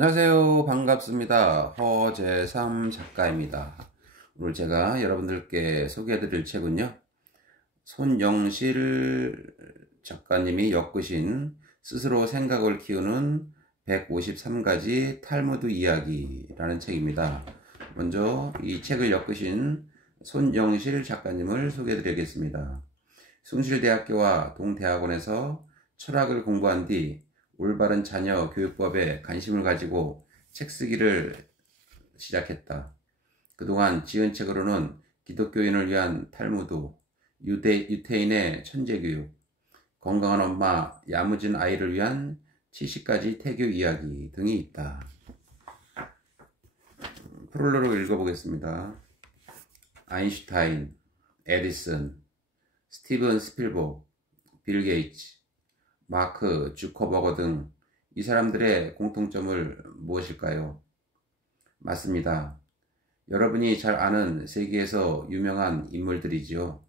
안녕하세요. 반갑습니다. 허재삼 작가입니다. 오늘 제가 여러분들께 소개해드릴 책은요, 손영실 작가님이 엮으신 스스로 생각을 키우는 153가지 탈무드 이야기라는 책입니다. 먼저 이 책을 엮으신 손영실 작가님을 소개해드리겠습니다. 숭실대학교와 동대학원에서 철학을 공부한 뒤 올바른 자녀 교육법에 관심을 가지고 책 쓰기를 시작했다. 그동안 지은 책으로는 기독교인을 위한 탈무드, 유태인의 천재교육, 건강한 엄마, 야무진 아이를 위한 70가지 태교 이야기 등이 있다. 프롤로그를 읽어보겠습니다. 아인슈타인, 에디슨, 스티븐 스필버그, 빌 게이츠, 마크 주커버거 등 이 사람들의 공통점을 무엇일까요? 맞습니다. 여러분이 잘 아는 세계에서 유명한 인물들이지요.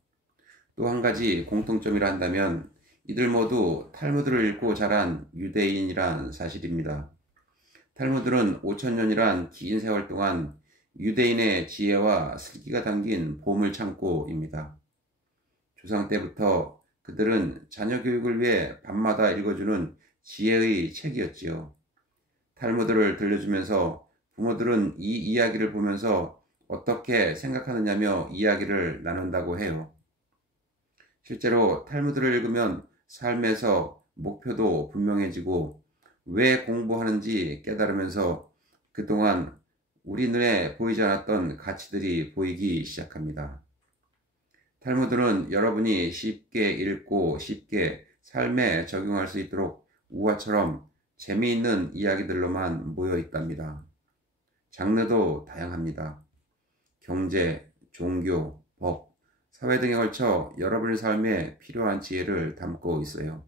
또 한 가지 공통점이라 한다면 이들 모두 탈무드를 읽고 자란 유대인이란 사실입니다. 탈무드는 5천년이란 긴 세월 동안 유대인의 지혜와 슬기가 담긴 보물창고입니다. 조상 때부터 그들은 자녀 교육을 위해 밤마다 읽어주는 지혜의 책이었지요. 탈무드를 들려주면서 부모들은 이 이야기를 보면서 어떻게 생각하느냐며 이야기를 나눈다고 해요. 실제로 탈무드를 읽으면 삶에서 목표도 분명해지고 왜 공부하는지 깨달으면서 그동안 우리 눈에 보이지 않았던 가치들이 보이기 시작합니다. 탈무드는 여러분이 쉽게 읽고 쉽게 삶에 적용할 수 있도록 우화처럼 재미있는 이야기들로만 모여 있답니다. 장르도 다양합니다. 경제, 종교, 법, 사회 등에 걸쳐 여러분의 삶에 필요한 지혜를 담고 있어요.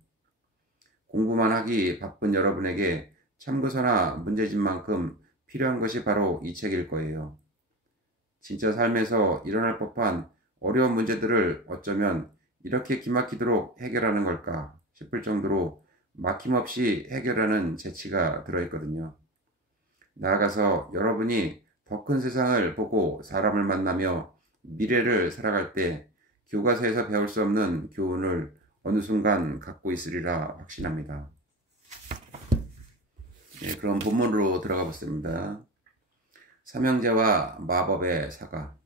공부만 하기 바쁜 여러분에게 참고서나 문제집만큼 필요한 것이 바로 이 책일 거예요. 진짜 삶에서 일어날 법한 어려운 문제들을 어쩌면 이렇게 기막히도록 해결하는 걸까 싶을 정도로 막힘없이 해결하는 재치가 들어있거든요. 나아가서 여러분이 더 큰 세상을 보고 사람을 만나며 미래를 살아갈 때 교과서에서 배울 수 없는 교훈을 어느 순간 갖고 있으리라 확신합니다. 그럼 본문으로 들어가 보겠습니다. 삼형제와 마법의 사과.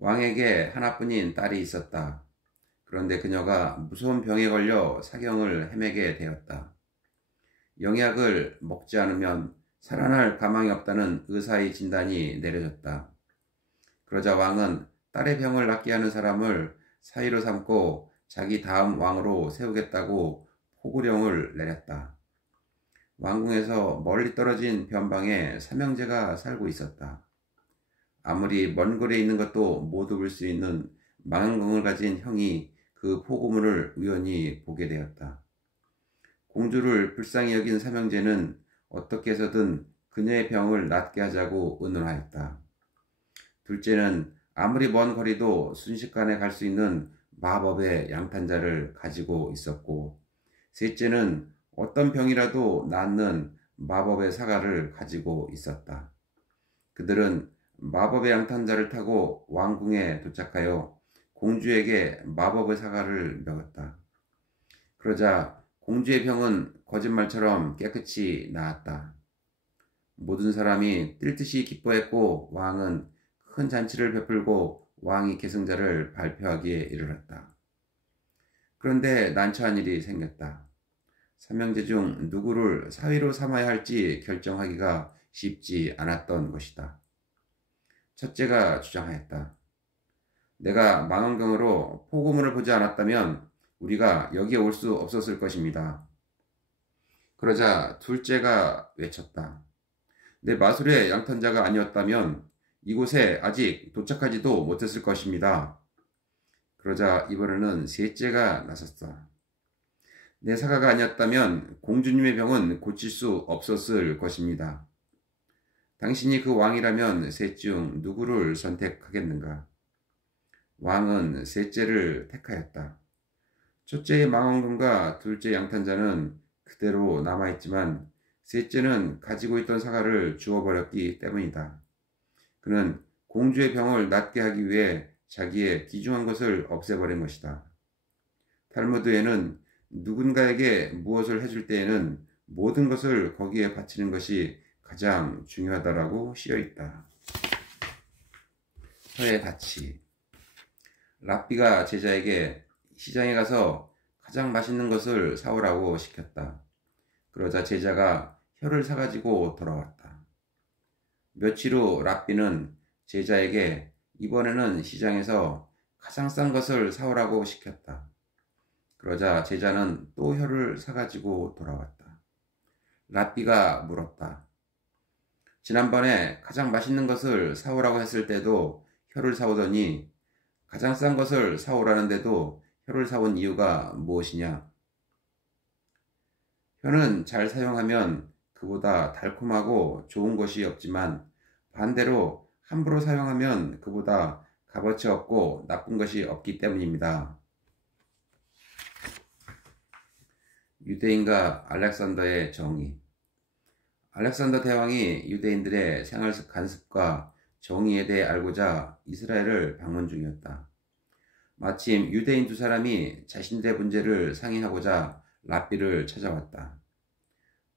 왕에게 하나뿐인 딸이 있었다. 그런데 그녀가 무서운 병에 걸려 사경을 헤매게 되었다. 영약을 먹지 않으면 살아날 가망이 없다는 의사의 진단이 내려졌다. 그러자 왕은 딸의 병을 낫게 하는 사람을 사위로 삼고 자기 다음 왕으로 세우겠다고 포구령을 내렸다. 왕궁에서 멀리 떨어진 변방에 삼형제가 살고 있었다. 아무리 먼 거리에 있는 것도 못 볼 수 있는 망원경을 가진 형이 그 포구문을 우연히 보게 되었다. 공주를 불쌍히 여긴 삼형제는 어떻게 해서든 그녀의 병을 낫게 하자고 의논하였다. 둘째는 아무리 먼 거리도 순식간에 갈 수 있는 마법의 양탄자를 가지고 있었고, 셋째는 어떤 병이라도 낫는 마법의 사과를 가지고 있었다. 그들은 마법의 양탄자를 타고 왕궁에 도착하여 공주에게 마법의 사과를 먹였다. 그러자 공주의 병은 거짓말처럼 깨끗이 나았다. 모든 사람이 뛸 듯이 기뻐했고 왕은 큰 잔치를 베풀고 왕이 계승자를 발표하기에 이르렀다. 그런데 난처한 일이 생겼다. 삼형제 중 누구를 사위로 삼아야 할지 결정하기가 쉽지 않았던 것이다. 첫째가 주장하였다. 내가 망원경으로 포구문을 보지 않았다면 우리가 여기에 올 수 없었을 것입니다. 그러자 둘째가 외쳤다. 내 마술의 양탄자가 아니었다면 이곳에 아직 도착하지도 못했을 것입니다. 그러자 이번에는 셋째가 나섰다. 내 사과가 아니었다면 공주님의 병은 고칠 수 없었을 것입니다. 당신이 그 왕이라면 셋 중 누구를 선택하겠는가? 왕은 셋째를 택하였다. 첫째의 망원경과 둘째 양탄자는 그대로 남아있지만 셋째는 가지고 있던 사과를 주워버렸기 때문이다. 그는 공주의 병을 낫게 하기 위해 자기의 귀중한 것을 없애버린 것이다. 탈무드에는 누군가에게 무엇을 해줄 때에는 모든 것을 거기에 바치는 것이 가장 중요하다라고 쓰여 있다. 서의 가치. 랍비가 제자에게 시장에 가서 가장 맛있는 것을 사오라고 시켰다. 그러자 제자가 혀를 사가지고 돌아왔다. 며칠 후 랍비는 제자에게 이번에는 시장에서 가장 싼 것을 사오라고 시켰다. 그러자 제자는 또 혀를 사가지고 돌아왔다. 랍비가 물었다. 지난번에 가장 맛있는 것을 사오라고 했을 때도 혀를 사오더니 가장 싼 것을 사오라는데도 혀를 사온 이유가 무엇이냐? 혀는 잘 사용하면 그보다 달콤하고 좋은 것이 없지만 반대로 함부로 사용하면 그보다 값어치 없고 나쁜 것이 없기 때문입니다. 유대인과 알렉산더의 정의. 알렉산더 대왕이 유대인들의 생활 간습과 정의에 대해 알고자 이스라엘을 방문 중이었다. 마침 유대인 두 사람이 자신들의 문제를 상의하고자 랍비를 찾아왔다.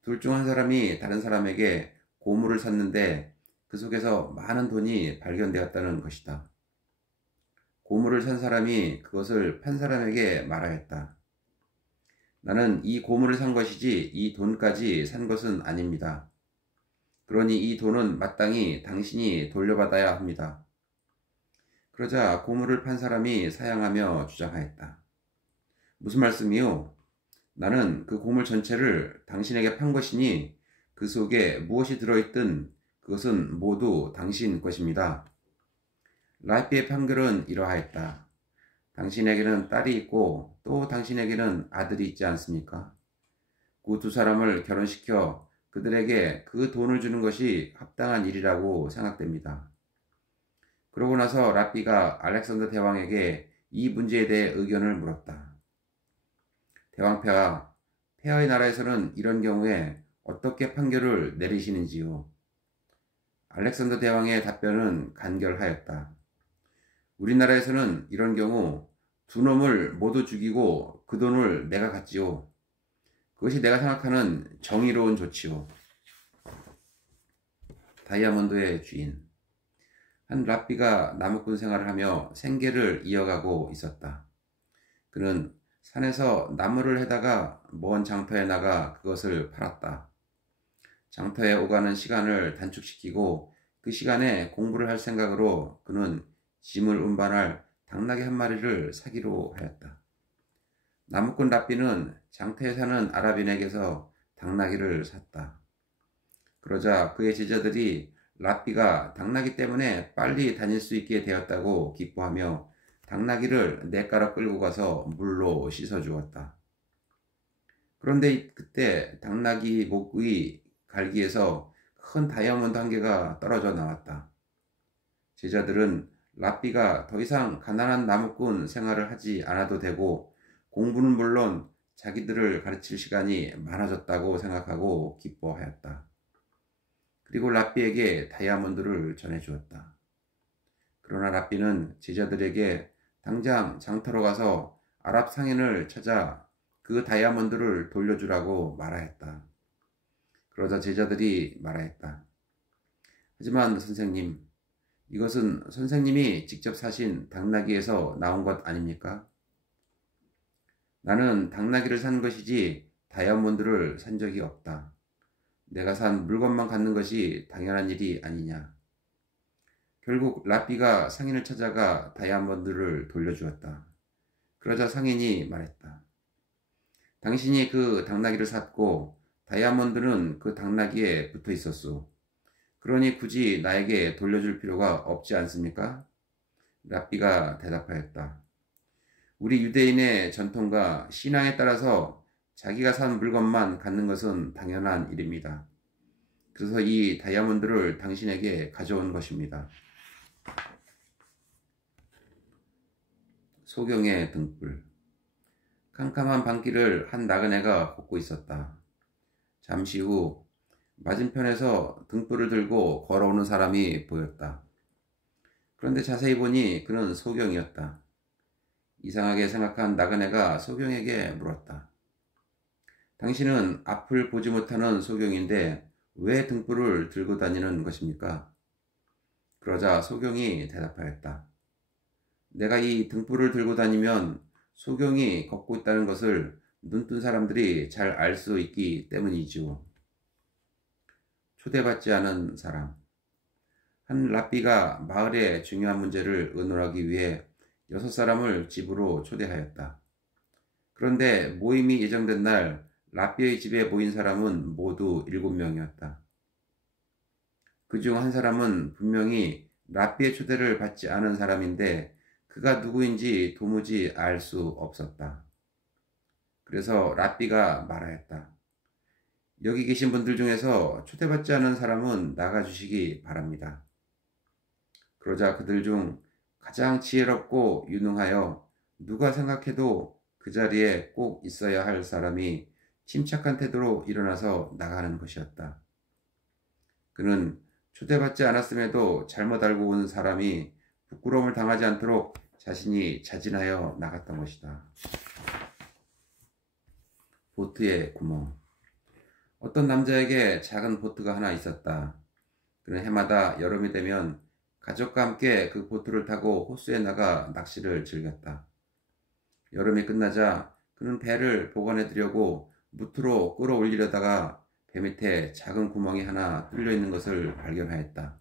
둘 중 한 사람이 다른 사람에게 고물을 샀는데 그 속에서 많은 돈이 발견되었다는 것이다. 고물을 산 사람이 그것을 판 사람에게 말하였다. 나는 이 고물을 산 것이지 이 돈까지 산 것은 아닙니다. 그러니 이 돈은 마땅히 당신이 돌려받아야 합니다. 그러자 고물을 판 사람이 사양하며 주장하였다. 무슨 말씀이요? 나는 그 고물 전체를 당신에게 판 것이니 그 속에 무엇이 들어있든 그것은 모두 당신 것입니다. 랍비의 판결은 이러하였다. 당신에게는 딸이 있고 또 당신에게는 아들이 있지 않습니까? 그 두 사람을 결혼시켜 그들에게 그 돈을 주는 것이 합당한 일이라고 생각됩니다. 그러고 나서 랍비가 알렉산더 대왕에게 이 문제에 대해 의견을 물었다. 대왕폐하, 폐하의 나라에서는 이런 경우에 어떻게 판결을 내리시는지요? 알렉산더 대왕의 답변은 간결하였다. 우리나라에서는 이런 경우 두 놈을 모두 죽이고 그 돈을 내가 갖지요. 그것이 내가 생각하는 정의로운 조치요. 다이아몬드의 주인. 한 랍비가 나무꾼 생활을 하며 생계를 이어가고 있었다. 그는 산에서 나무를 해다가 먼 장터에 나가 그것을 팔았다. 장터에 오가는 시간을 단축시키고 그 시간에 공부를 할 생각으로 그는 짐을 운반할 당나귀 한 마리를 사기로 하였다. 나무꾼 랍비는 장터에 사는 아랍인에게서 당나귀를 샀다. 그러자 그의 제자들이 랍비가 당나귀 때문에 빨리 다닐 수 있게 되었다고 기뻐하며 당나귀를 냇가로 끌고 가서 물로 씻어주었다. 그런데 그때 당나귀 목의 갈기에서 큰 다이아몬드 한 개가 떨어져 나왔다. 제자들은 랍비가 더 이상 가난한 나무꾼 생활을 하지 않아도 되고 공부는 물론 자기들을 가르칠 시간이 많아졌다고 생각하고 기뻐하였다. 그리고 랍비에게 다이아몬드를 전해주었다. 그러나 랍비는 제자들에게 당장 장터로 가서 아랍 상인을 찾아 그 다이아몬드를 돌려주라고 말하였다. 그러자 제자들이 말하였다. 하지만 선생님, 이것은 선생님이 직접 사신 당나귀에서 나온 것 아닙니까? 나는 당나귀를 산 것이지 다이아몬드를 산 적이 없다. 내가 산 물건만 갖는 것이 당연한 일이 아니냐. 결국 랍비가 상인을 찾아가 다이아몬드를 돌려주었다. 그러자 상인이 말했다. 당신이 그 당나귀를 샀고 다이아몬드는 그 당나귀에 붙어 있었소. 그러니 굳이 나에게 돌려줄 필요가 없지 않습니까? 랍비가 대답하였다. 우리 유대인의 전통과 신앙에 따라서 자기가 산 물건만 갖는 것은 당연한 일입니다. 그래서 이 다이아몬드를 당신에게 가져온 것입니다. 소경의 등불. 캄캄한 밤길을 한 나그네가 걷고 있었다. 잠시 후 맞은편에서 등불을 들고 걸어오는 사람이 보였다. 그런데 자세히 보니 그는 소경이었다. 이상하게 생각한 나그네가 소경에게 물었다. 당신은 앞을 보지 못하는 소경인데 왜 등불을 들고 다니는 것입니까? 그러자 소경이 대답하였다. 내가 이 등불을 들고 다니면 소경이 걷고 있다는 것을 눈뜬 사람들이 잘 알 수 있기 때문이지요. 초대받지 않은 사람. 한 랍비가 마을의 중요한 문제를 의논하기 위해 6사람을 집으로 초대하였다. 그런데 모임이 예정된 날 랍비의 집에 모인 사람은 모두 7명이었다. 그중 한 사람은 분명히 랍비의 초대를 받지 않은 사람인데 그가 누구인지 도무지 알 수 없었다. 그래서 랍비가 말하였다. 여기 계신 분들 중에서 초대받지 않은 사람은 나가주시기 바랍니다. 그러자 그들 중 가장 지혜롭고 유능하여 누가 생각해도 그 자리에 꼭 있어야 할 사람이 침착한 태도로 일어나서 나가는 것이었다. 그는 초대받지 않았음에도 잘못 알고 온 사람이 부끄러움을 당하지 않도록 자신이 자진하여 나갔던 것이다. 보트의 구멍. 어떤 남자에게 작은 보트가 하나 있었다. 그는 해마다 여름이 되면 가족과 함께 그 보트를 타고 호수에 나가 낚시를 즐겼다. 여름이 끝나자 그는 배를 보관해 두려고 무트로 끌어올리려다가 배 밑에 작은 구멍이 하나 뚫려 있는 것을 발견하였다.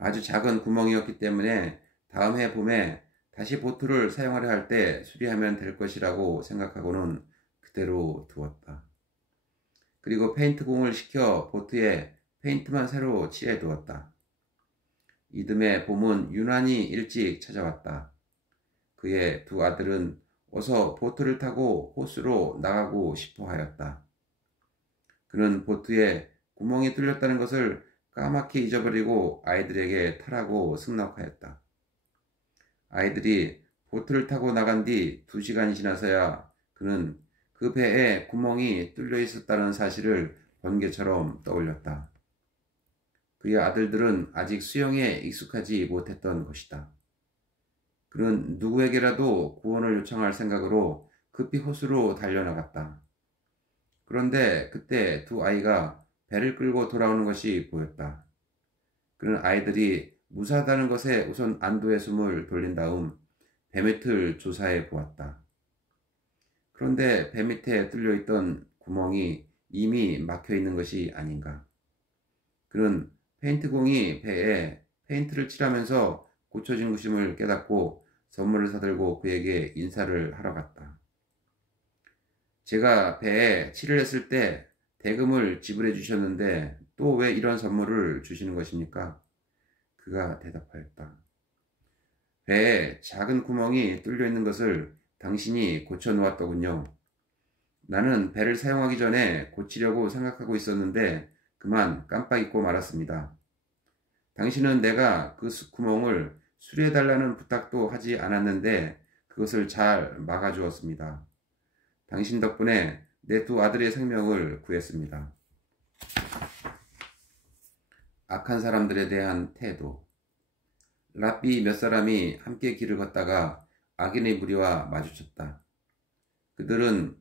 아주 작은 구멍이었기 때문에 다음 해 봄에 다시 보트를 사용하려 할 때 수리하면 될 것이라고 생각하고는 그대로 두었다. 그리고 페인트공을 시켜 보트에 페인트만 새로 칠해 두었다. 이듬해 봄은 유난히 일찍 찾아왔다. 그의 두 아들은 어서 보트를 타고 호수로 나가고 싶어 하였다. 그는 보트에 구멍이 뚫렸다는 것을 까맣게 잊어버리고 아이들에게 타라고 승낙하였다. 아이들이 보트를 타고 나간 뒤 2시간이 지나서야 그는 그 배에 구멍이 뚫려 있었다는 사실을 번개처럼 떠올렸다. 그의 아들들은 아직 수영에 익숙하지 못했던 것이다. 그는 누구에게라도 구원을 요청할 생각으로 급히 호수로 달려나갔다. 그런데 그때 두 아이가 배를 끌고 돌아오는 것이 보였다. 그는 아이들이 무사하다는 것에 우선 안도의 숨을 돌린 다음 배 밑을 조사해 보았다. 그런데 배 밑에 뚫려 있던 구멍이 이미 막혀 있는 것이 아닌가. 그는 페인트공이 배에 페인트를 칠하면서 고쳐진 것임을 깨닫고 선물을 사들고 그에게 인사를 하러 갔다. 제가 배에 칠을 했을 때 대금을 지불해 주셨는데 또 왜 이런 선물을 주시는 것입니까? 그가 대답하였다. 배에 작은 구멍이 뚫려 있는 것을 당신이 고쳐 놓았더군요. 나는 배를 사용하기 전에 고치려고 생각하고 있었는데 그만 깜빡 잊고 말았습니다. 당신은 내가 그 구멍을 수리해달라는 부탁도 하지 않았는데 그것을 잘 막아주었습니다. 당신 덕분에 내 두 아들의 생명을 구했습니다. 악한 사람들에 대한 태도. 랍비 몇 사람이 함께 길을 걷다가 악인의 무리와 마주쳤다. 그들은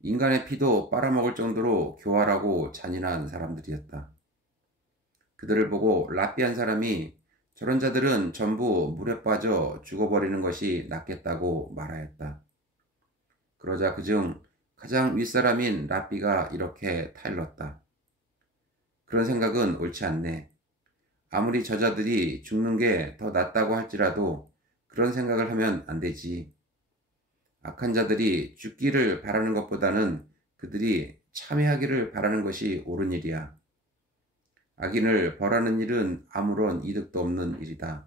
인간의 피도 빨아먹을 정도로 교활하고 잔인한 사람들이었다. 그들을 보고 랍비 한 사람이 저런 자들은 전부 물에 빠져 죽어버리는 것이 낫겠다고 말하였다. 그러자 그중 가장 윗사람인 랍비가 이렇게 타일렀다. 그런 생각은 옳지 않네. 아무리 저자들이 죽는 게 더 낫다고 할지라도 그런 생각을 하면 안 되지. 악한 자들이 죽기를 바라는 것보다는 그들이 참회하기를 바라는 것이 옳은 일이야. 악인을 벌하는 일은 아무런 이득도 없는 일이다.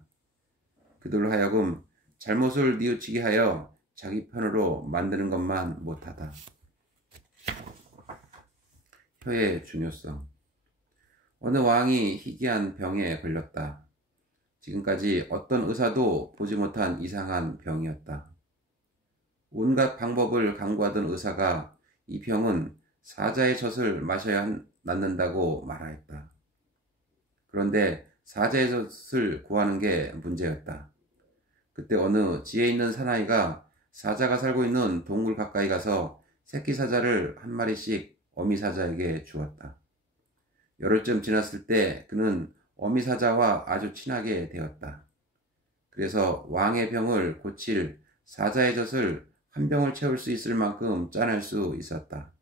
그들로 하여금 잘못을 뉘우치게 하여 자기 편으로 만드는 것만 못하다. 혀의 중요성. 어느 왕이 희귀한 병에 걸렸다. 지금까지 어떤 의사도 보지 못한 이상한 병이었다. 온갖 방법을 강구하던 의사가 이 병은 사자의 젖을 마셔야 낳는다고 말하였다. 그런데 사자의 젖을 구하는 게 문제였다. 그때 어느 지혜 있는 사나이가 사자가 살고 있는 동굴 가까이 가서 새끼 사자를 한 마리씩 어미 사자에게 주었다. 열흘쯤 지났을 때 그는 어미 사자와 아주 친하게 되었다. 그래서 왕의 병을 고칠 사자의 젖을 한 병을 채울 수 있을 만큼 짜낼 수 있었다.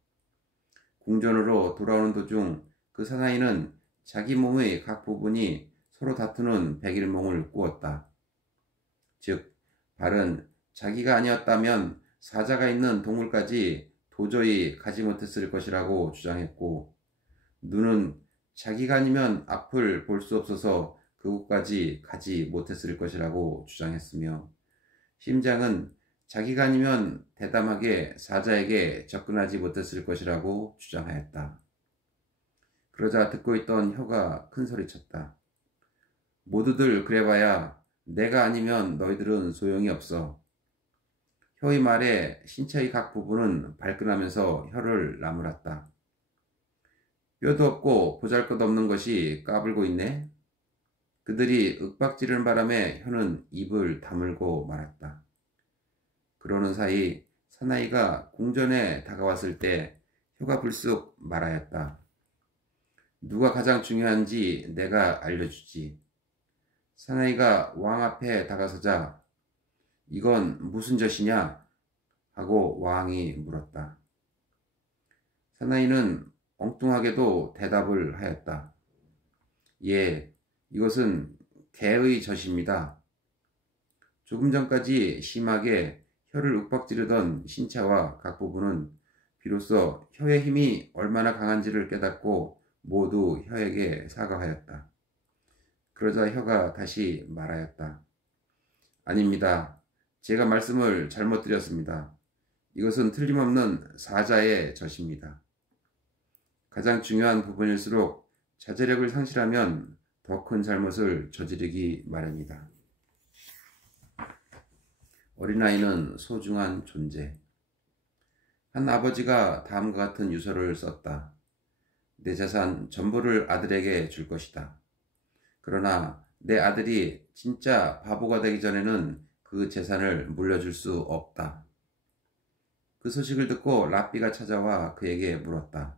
궁전으로 돌아오는 도중 그 사나이는 자기 몸의 각 부분이 서로 다투는 백일몽을 꾸었다. 즉, 발은 자기가 아니었다면 사자가 있는 동굴까지 도저히 가지 못했을 것이라고 주장했고, 눈은 자기가 아니면 앞을 볼 수 없어서 그곳까지 가지 못했을 것이라고 주장했으며, 심장은 자기가 아니면 대담하게 사자에게 접근하지 못했을 것이라고 주장하였다. 그러자 듣고 있던 혀가 큰 소리쳤다. 모두들 그래봐야 내가 아니면 너희들은 소용이 없어. 혀의 말에 신체의 각 부분은 발끈하면서 혀를 나무랐다. 뼈도 없고 보잘것없는 것이 까불고 있네. 그들이 윽박지르는 바람에 혀는 입을 다물고 말았다. 그러는 사이 사나이가 궁전에 다가왔을 때 혀가 불쑥 말하였다. 누가 가장 중요한지 내가 알려주지. 사나이가 왕 앞에 다가서자 이건 무슨 젖이냐? 하고 왕이 물었다. 사나이는 엉뚱하게도 대답을 하였다. 예, 이것은 개의 젖입니다. 조금 전까지 심하게 혀를 윽박지르던 신체와 각 부분은 비로소 혀의 힘이 얼마나 강한지를 깨닫고 모두 혀에게 사과하였다. 그러자 혀가 다시 말하였다. 아닙니다. 제가 말씀을 잘못 드렸습니다. 이것은 틀림없는 사자의 젖입니다. 가장 중요한 부분일수록 자제력을 상실하면 더 큰 잘못을 저지르기 마련이다. 어린아이는 소중한 존재. 한 아버지가 다음과 같은 유서를 썼다. 내 재산 전부를 아들에게 줄 것이다. 그러나 내 아들이 진짜 바보가 되기 전에는 그 재산을 물려줄 수 없다. 그 소식을 듣고 랍비가 찾아와 그에게 물었다.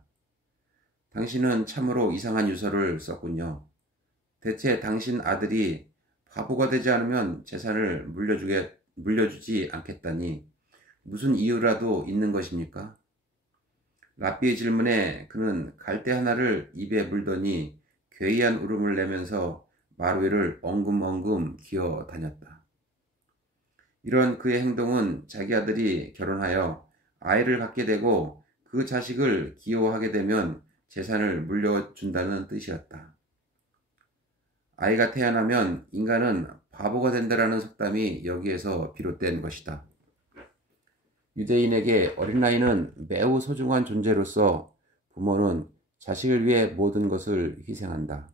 당신은 참으로 이상한 유서를 썼군요. 대체 당신 아들이 바보가 되지 않으면 재산을 물려주지 않겠다니 무슨 이유라도 있는 것입니까? 랍비의 질문에 그는 갈대 하나를 입에 물더니 괴이한 울음을 내면서 말 위를 엉금엉금 기어 다녔다. 이런 그의 행동은 자기 아들이 결혼하여 아이를 갖게 되고 그 자식을 기여하게 되면 재산을 물려준다는 뜻이었다. 아이가 태어나면 인간은 바보가 된다라는 속담이 여기에서 비롯된 것이다. 유대인에게 어린아이는 매우 소중한 존재로서 부모는 자식을 위해 모든 것을 희생한다.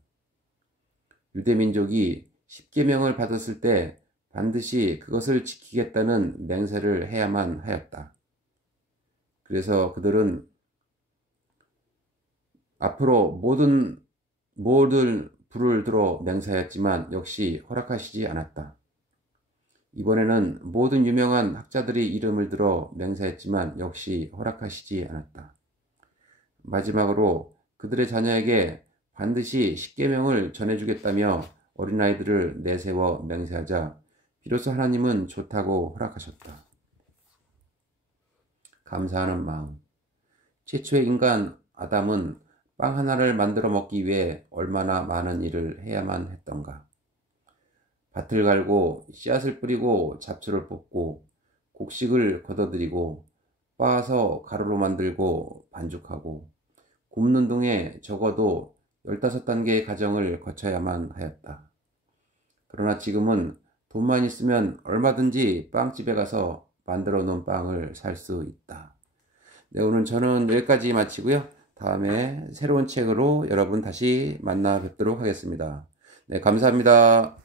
유대민족이 십계명을 받았을 때 반드시 그것을 지키겠다는 맹세를 해야만 하였다. 그래서 그들은 앞으로 모든 불을 들어 맹세하였지만 역시 허락하시지 않았다. 이번에는 모든 유명한 학자들의 이름을 들어 맹세했지만 역시 허락하시지 않았다. 마지막으로 그들의 자녀에게 반드시 십계명을 전해주겠다며 어린아이들을 내세워 맹세하자 비로소 하나님은 좋다고 허락하셨다. 감사하는 마음. 최초의 인간 아담은 빵 하나를 만들어 먹기 위해 얼마나 많은 일을 해야만 했던가. 밭을 갈고 씨앗을 뿌리고 잡초를 뽑고 곡식을 걷어들이고 빻아서 가루로 만들고 반죽하고 굽는 동에 적어도 15단계의 과정을 거쳐야만 하였다. 그러나 지금은 돈만 있으면 얼마든지 빵집에 가서 만들어 놓은 빵을 살 수 있다. 네, 오늘 저는 여기까지 마치고요. 다음에 새로운 책으로 여러분 다시 만나 뵙도록 하겠습니다. 네, 감사합니다.